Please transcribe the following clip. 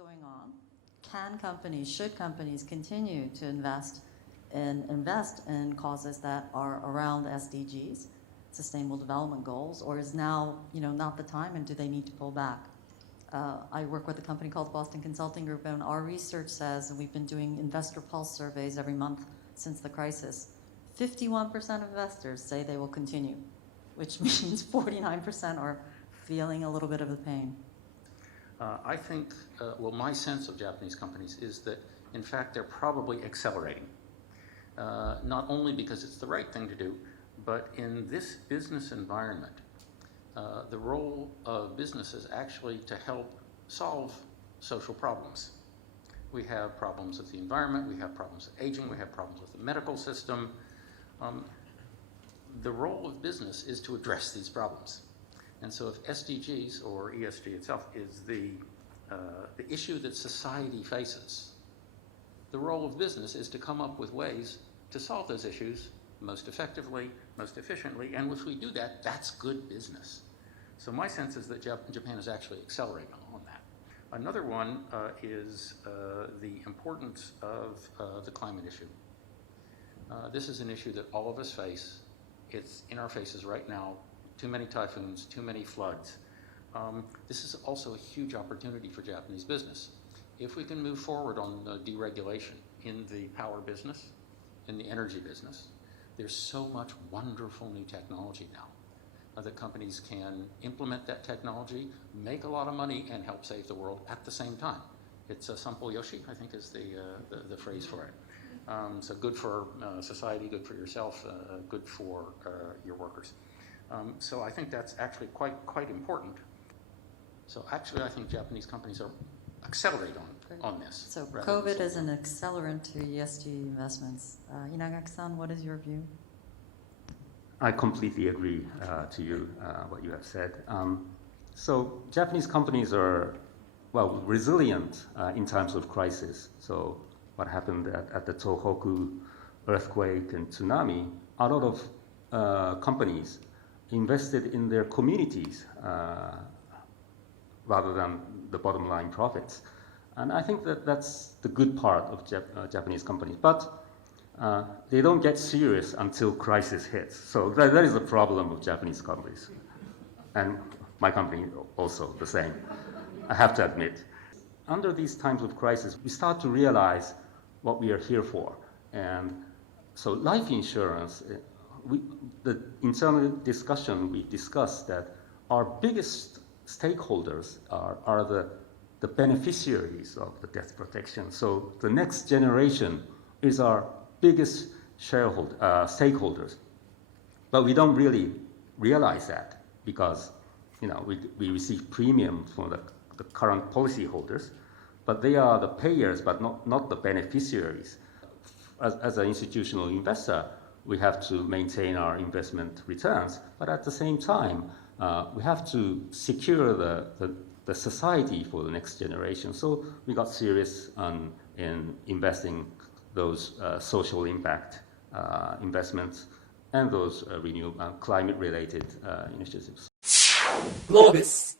going on? Can companies, should companies continue to invest in causes that are around SDGs, Sustainable Development Goals, or is now, not the time, and do they need to pull back? I work with a company called Boston Consulting Group, and our research says, and we've been doing investor pulse surveys every month since the crisis, 51% of investors say they will continue, which means 49% are feeling a little bit of the pain. I think, my sense of Japanese companies is that, in fact, they're probably accelerating. Not only because it's the right thing to do, but in this business environment, the role of business is actually to help solve social problems. We have problems with the environment, we have problems with aging, we have problems with the medical system. The role of business is to address these problems. And so if SDGs, or ESG itself, is the issue that society faces, the role of business is to come up with ways to solve those issues most effectively, most efficiently, and if we do that, that's good business. So my sense is that Japan is actually accelerating on that. Another one is the importance of the climate issue. This is an issue that all of us face. It's in our faces right now. Too many typhoons, too many floods. This is also a huge opportunity for Japanese business. If we can move forward on deregulation in the power business, in the energy business, there's so much wonderful new technology now that companies can implement that technology, make a lot of money, and help save the world at the same time. It's a sampo yoshi, I think is the phrase for it. So good for society, good for yourself, good for your workers. So I think that's actually quite important. So actually, I think Japanese companies are accelerate on this. So COVID is an accelerant to ESG investments. Inagaki-san, what is your view? I completely agree to you, what you have said. So Japanese companies are, resilient in times of crisis. So what happened at the Tohoku earthquake and tsunami, a lot of companies invested in their communities rather than the bottom line profits. And I think that that's the good part of Japanese companies. But they don't get serious until crisis hits. So that is the problem of Japanese companies. And my company also the same, I have to admit. Under these times of crisis, we start to realize what we are here for. And so life insurance, the internal discussion, we discussed that our biggest stakeholders are the beneficiaries of the death protection. So the next generation is our biggest stakeholders. But we don't really realize that because we receive premium from the current policyholders, but they are the payers, but not the beneficiaries. As an institutional investor, we have to maintain our investment returns, but at the same time, we have to secure the society for the next generation. So we got serious in investing those social impact investments and those renewable climate-related initiatives. GLOBIS